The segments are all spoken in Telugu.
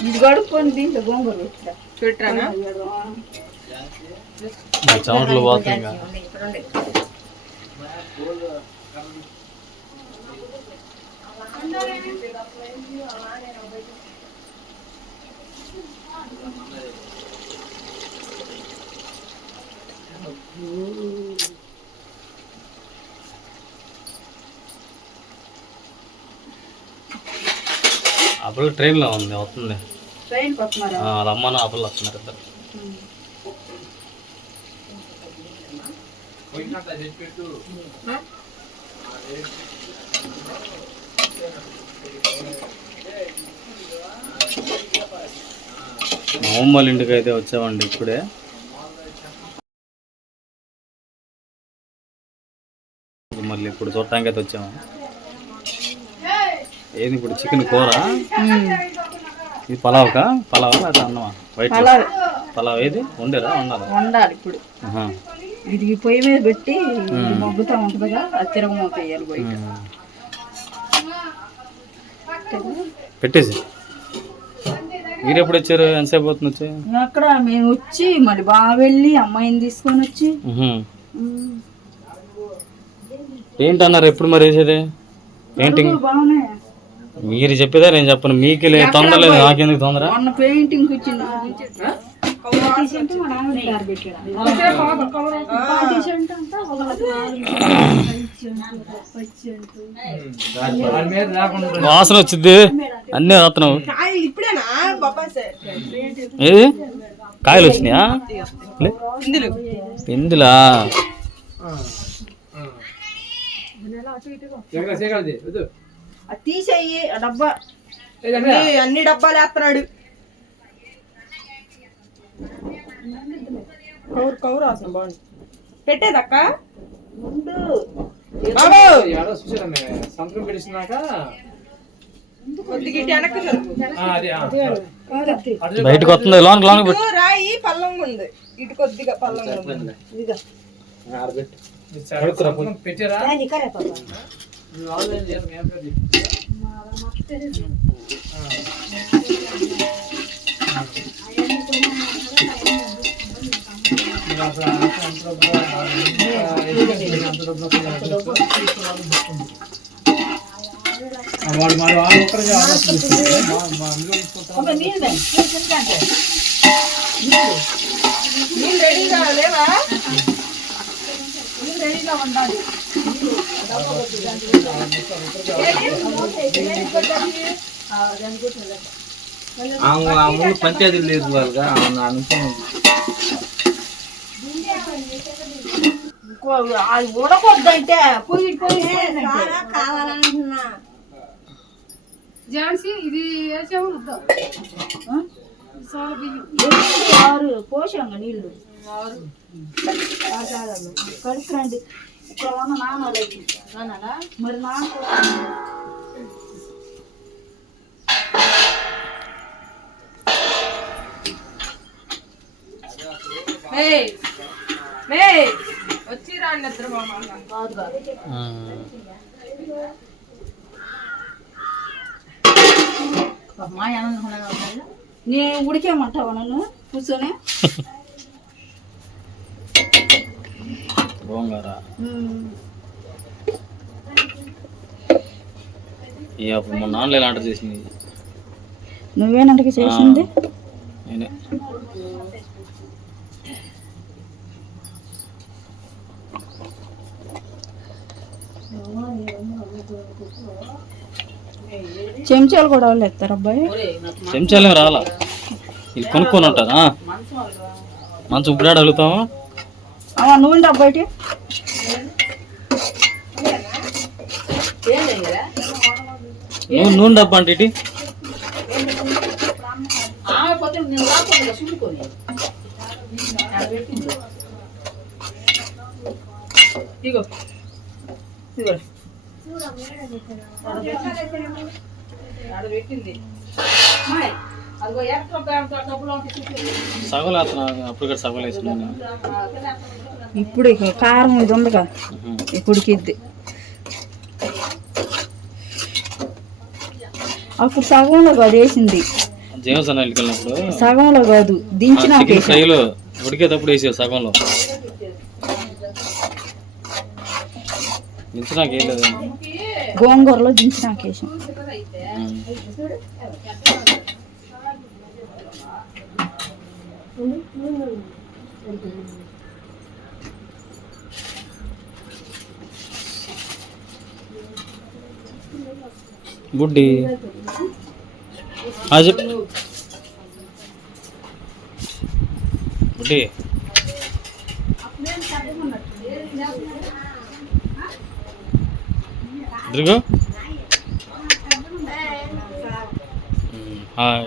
ఇది కడుక్కొని దీంట్లో గోంగూర పెట్టురా. పెట్టరానా మా చెమటలు పోతుంది. అప్పుడు ట్రైన్లో ఉంది వస్తుంది. ట్రైన్ వస్తున్నారా? అప్పులు వస్తున్నారు ఇద్దరు. మా అమ్మ వాళ్ళ ఇంటికి అయితే వచ్చామండి ఇప్పుడే. మళ్ళీ ఇప్పుడు చూడటానికి అయితే వచ్చాము. ఏది ఇప్పుడు చికెన్ కూర? ఇది పలావ్కా? పలావా లేదా అన్నమా? వైట్ పలావ్. పలావ్ ఏది? వండేరా వండాలా? వండాలి ఇప్పుడు. ఇది పొయ్యి మీద పెట్టి మగ్గుతా ఉంటుందిగా అది తిరగమూత వేయాలి బయట. పెట్టేసి. మీరు ఎప్పుడు వచ్చారు? ఎంతసేపు అవుతుంది వచ్చి? అక్కడ మేము వచ్చి మరి బాగా వెళ్ళి అమ్మాయిని తీసుకొని వచ్చి. అన్నారు ఎప్పుడు మరి వేసేది? పెయింటింగ్? బాగున్నాయి మీరు చెప్పేదా నేను చెప్పను. మీకు లే తొందర లేదు నాకెందుకు తొందర? మొన్న పెయింటింగ్ వచ్చింది. వాసన వచ్చింది అన్నీ వస్తున్నావు ఏది? కాయలు వచ్చినాయా? లే. ఇందులో? ఇందులా అది తీసేయి ఆ డబ్బా. అన్ని- అన్ని డబ్బాలు వేస్తున్నాడు. కౌరు కౌరు వాసన బాగుంది. పెట్టేదక్క ముందు బాబు! ఎవరో చూసారమ్మే సంతకం పెట్టినాక కొద్దిగా ఇటు వెనక్కి జరుపు. అది ఆ, బయటకు వస్తుంది లోనికి లోనికి పెట్టు ఇటు రాయి పల్లంగా ఉంది. ఇటు కొద్దిగా పల్లంగా ఉంది. సంతకం పెట్టారా. నువ్వు ఆన్లైన్ చేయను, ఏం పేరు చెప్పు. ఇంకా అప్పుడు అంత- అంత డబ్బులు, ఆ, ఎడ్యుకేషన్ అంత డబ్బులు ఆ, వాడు మరి వాడు ఒక్కడికే ఆలోచన చేస్తున్నాడు. మా- మా అందులో తీసుకుంటాం. ఒక నీళ్ళు తాగు. ఎందుకంటే నీళ్ళు రెడీగా లేవా నీళ్ళు రెడీగా ఉండాలి ముందు పంచాయతీ లేదు వాళ్ళగా అనుకున్నాం ఇంకో అది ఉడకొద్దంటే పొయ్యి పొయ్యి కావాలనుకున్నా. ఆరు పోషంగా నీళ్ళు. కడుక్కురండి ఇక్కడ ఉన్న నాన్నలకి మరి నాన్న మేయ్ మేయ్ వచ్చి రాండి ఇద్దరు మామ కాదు కాదు ఉమ్. మా అన్న నేను ఉడికేమంటావా నన్ను కూర్చొని గోంగూర ఇక అప్పుడు మా నాన్నలు ఎలా ఆర్డర్ చేసింది నువ్వేనంటకి చేసింది? నేనే. చెంచాలు కూడా వాళ్ళు ఎత్తారు అబ్బాయి. చెంచాలు రాలా? ఇది కొనుక్కొని ఉంటారా మంచి ఇప్పుడు అడుగుతాము అమ్మా నూనె డబ్బాయిటి నూనె నూనె డబ్బా అంటే ఇటీ. ఇగో. పెట్టింది అప్పుడు కూడా సగలు వేసినాను ఇప్పుడు ఇక కారం ఇది ఉందిగా ఇప్పుడుకి ఇది అప్పుడు సగంలో కాదు వేసింది. సగంలో కాదు వేసాం ఫ్రైలో ఉడికేటప్పుడు వేసేది సగంలో. ఏం లేదు. గోంగూరలో దించినాక వేసాం బుడ్డి ఆ చెప్పు బుడ్డి తిరుగు హాయ్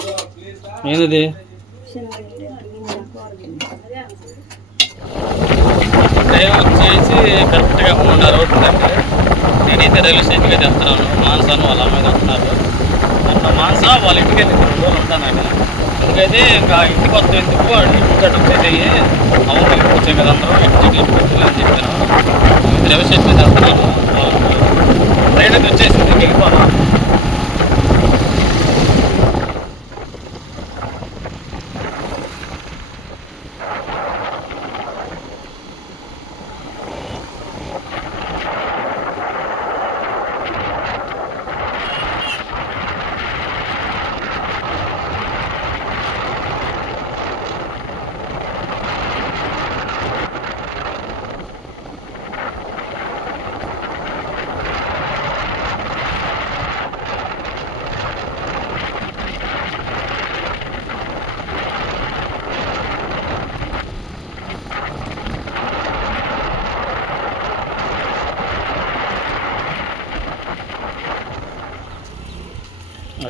ఏంది టైం వచ్చేసి కరెక్ట్గా మూడున్నర అవుతుందండి నేనైతే రైల్వే స్టేషన్కి అయితే వెళ్తున్నాను. మాన్సాను వాళ్ళ అమ్మాయి వస్తున్నారు మొన్న మాన్సా వాళ్ళ ఇంటికి వెళ్ళి రెండు రోజులు ఉంటాను అక్కడ ఇంకైతే ఇంకా ఇంటికి వస్తాం ఎందుకు ఇంటికి అయితే అవును ఇంటికి వచ్చాం కదా అందరూ. ఇంటికి ఇంటికి అని చెప్పాను. రైల్వే స్టేషన్ అయితే వెళ్తున్నాను. ట్రైన్ అయితే వచ్చేసింది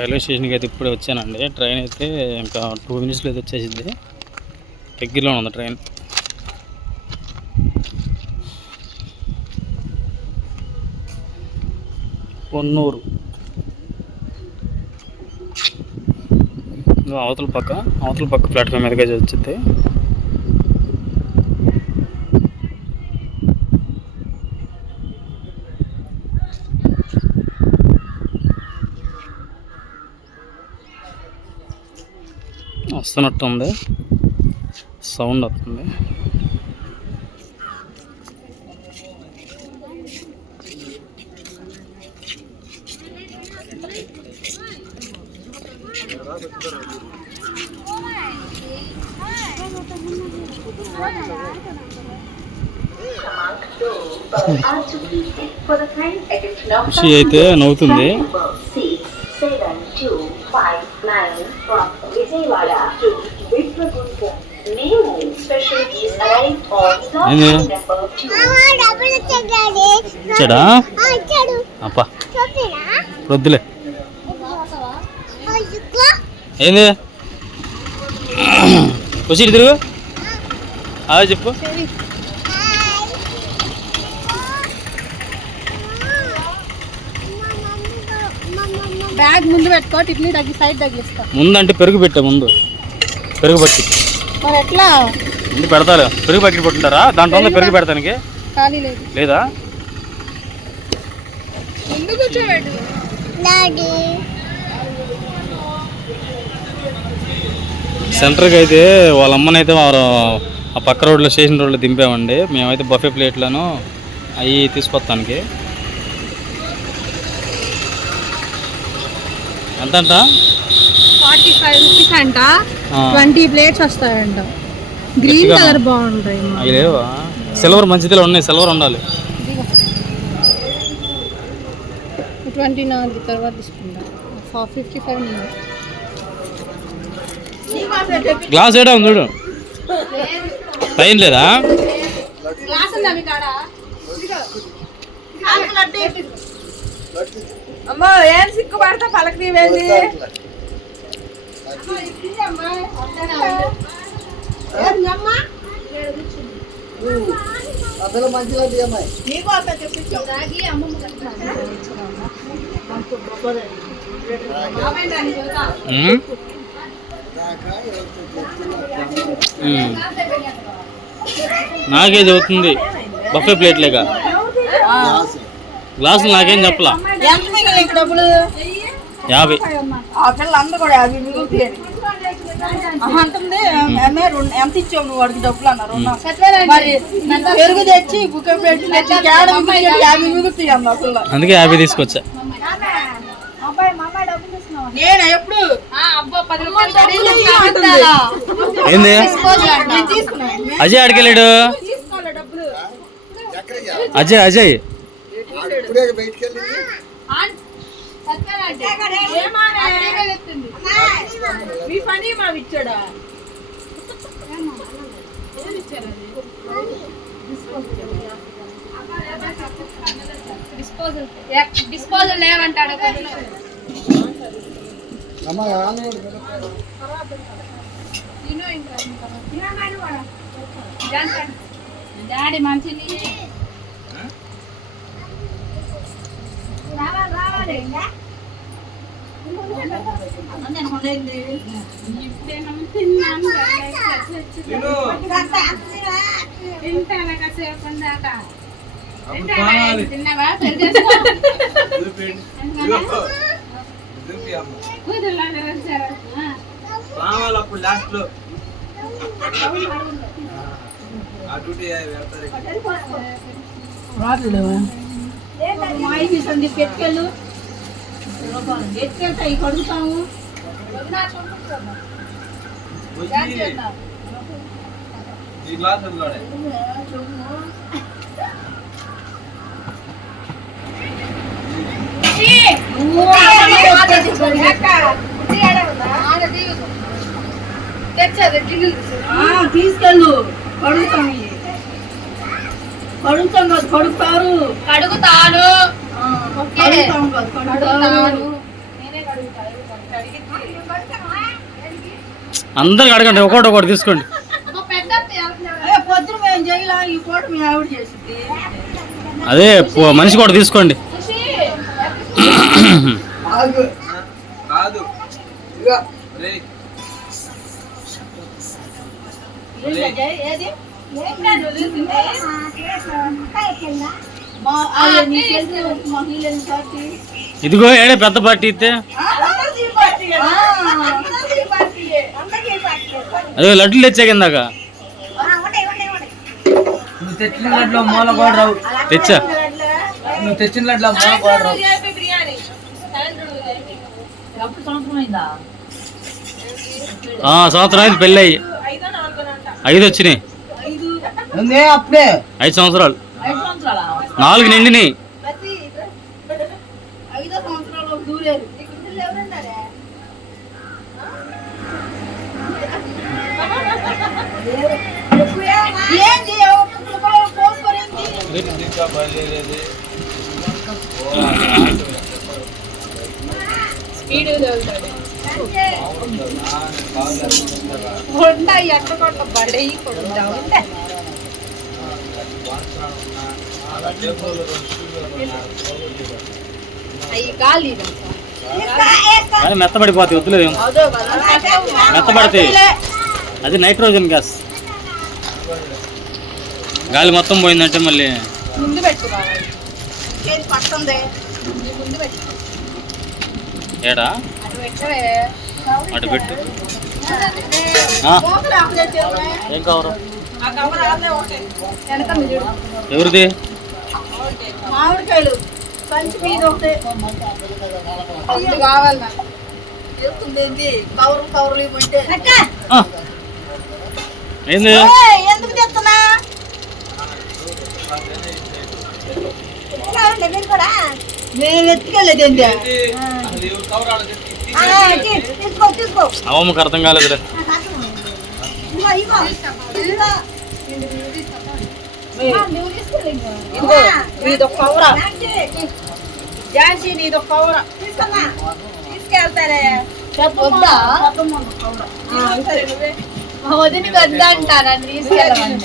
రైల్వే స్టేషన్కి అయితే ఇప్పుడే వచ్చానండి. ట్రైన్ అయితే ఇంకా టూ మినిట్స్లో అయితే వచ్చేసింది దగ్గరలో ఉంది ట్రైన్. పొన్నూరు అవతల పక్క అవతల పక్క ప్లాట్ఫామ్ మీదకి అయితే వచ్చింది వస్తున్నట్టుంది. సౌండ్ వస్తుంది. ఖుషి అయితే నవ్వుతుంది. ఏంది? ఇచ్చాడా అప్ప వద్దులే. ఏంది? ఇటు తిరుగు. అదే చెప్పు. బ్యాగ్ ముందు పెట్టుకో తగ్గి సైడ్ తగ్గిస్తా. ముందు అంటే పెరుగు పెట్టా ముందు. పెరుగు పట్టి. మరి ఎట్లా? ముందు పెడతారు. పెరుగు ప్యాకెట్ పెట్టుంటారా దాంట్లో పెరుగు పెడతానికి? ఖాళీ లేదు. సెంటర్కి అయితే వాళ్ళ అమ్మనైతే వారు ఆ పక్క రోడ్లో స్టేషన్ రోడ్లో దింపామండి. మేమైతే బఫే ప్లేట్లను అవి తీసుకొస్తానికి. ఎంతంట? ఫార్టీ ఫైవ్ రూపీస్ అంట. ట్వంటీ ప్లేట్స్ వస్తాయంట. గ్రీన్ కలర్ బాగుంటాయి అవి లేవా? సిల్వర్ మంచిదిలో ఉన్నాయి సిల్వర్ ఉండాలి. ట్వంటీ నాది తర్వాత తీసుకుంటా. ఫిఫ్టీ ఫైవ్ గ్లాస్ ఏడా ఉంది చూడు? పైన లేదా? గ్లాస్ ఉందా మీ కాడ? అమ్మో సిగ్గుపడతా పలకరి వెళ్ళి ఉమ్. ఉమ్. నాకే చదువుతుంది బఫే ప్లేట్ లేక గ్లాసులు నాకేం చెప్పలా? ఎంత మిగిలిన డబ్బులు? యాభై. ఆ అందరూ కూడా యాభై మిగులుతాయి అంటుంది "ఏమే రెండు- ఎంత ఇచ్చావు నువ్వు వాడికి డబ్బులు అన్నారు. మరి పెరుగు తెచ్చి బుక్ పెట్టి యాభై అన్న పిల్ల అందుకే యాభై తీసుకొచ్చా. నేను ఎప్పుడు? ఏంది? అజయ్ డబ్బులు అజయ్ అజయ్. మీ పని ఇచ్చాడా? డిస్పోజల్ లేవంటాడు. డాడీ మంచి తింటాను కాసేపు ఉందాక తిన్నావా కూతుర్లు అందరూ వచ్చారు అప్పుడు లాస్ట్లో ఆ డ్యూటీ వెళ్తారు మా ఇంటి సంది పెట్టుకెళ్ళు ఎత్తుకెళ్తాయి కడుగుతాము తీసుకెళ్ళు. కడుగుతాము ఇవి. కడుగుతాం కాదు కడుగుతారు. కడుగుతాను. అందరికి అడగండి ఒకటి ఒకటి తీసుకోండి. అదే పో- మనిషి కూడా తీసుకోండి. ఏది? ఇదిగో ఏడే పెద్ద పార్టీ ఇస్తే అదే లడ్డులు తెచ్చా కిందాక? నువ్వు తెచ్చిన లడ్లో మూల కూడా రావు తెచ్చా? నువ్వు తెచ్చిన లడ్లో మూల కూడా రావు ఆ, సంవత్సరం అయింది పెళ్ళి అయ్యి ఐదు వచ్చినాయి. అప్పుడే. ఐదు సంవత్సరాలా. నాలుగు నిండినాయి. ఐదో సంవత్సరాలు దూరేరు. ఏంది? పోసుకోరేంటి ఇంకా బయలుదేరేది కానీ మెత్తబడిపోతాయి వద్దులేదు మెత్తబడతాయి అది. Nitrogen gas. గాలి మొత్తం పోయిందంటే మళ్ళీ ఏడా? అటు పెట్టు. ఏం కవరు? ఎవరిది? మామిడికాయలు. సంచి మీద ఒకటి. కావాలి నాకు వెళ్తుంది ఏంటి కవర్ కవర్లు ఇవ్వంటే ఆ, ఏంది? ఎందుకు మేము ఎత్తుకెళ్ళేది అసలు ఎవరు కవర్ ఆడదు తీసుకో తీసుకో అవమ్మకి అర్థం కాలేదులే. ఇదిగో, ఇదిగో. ఇదిగో. ఇదిగో ఇది ఒక కవరా ఝాన్సీ నీది ఒక కవర తీసుకెళ్తారే. వద్దా వదిన తీసుకెళ్ళమని.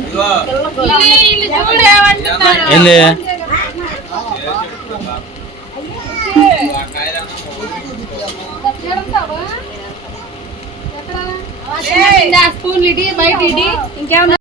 ఇదిగో ఏంది? ఆ కాయలన్నా స్పూన్ ఇటీ బయట ఇటీ ఇంకేమన్నా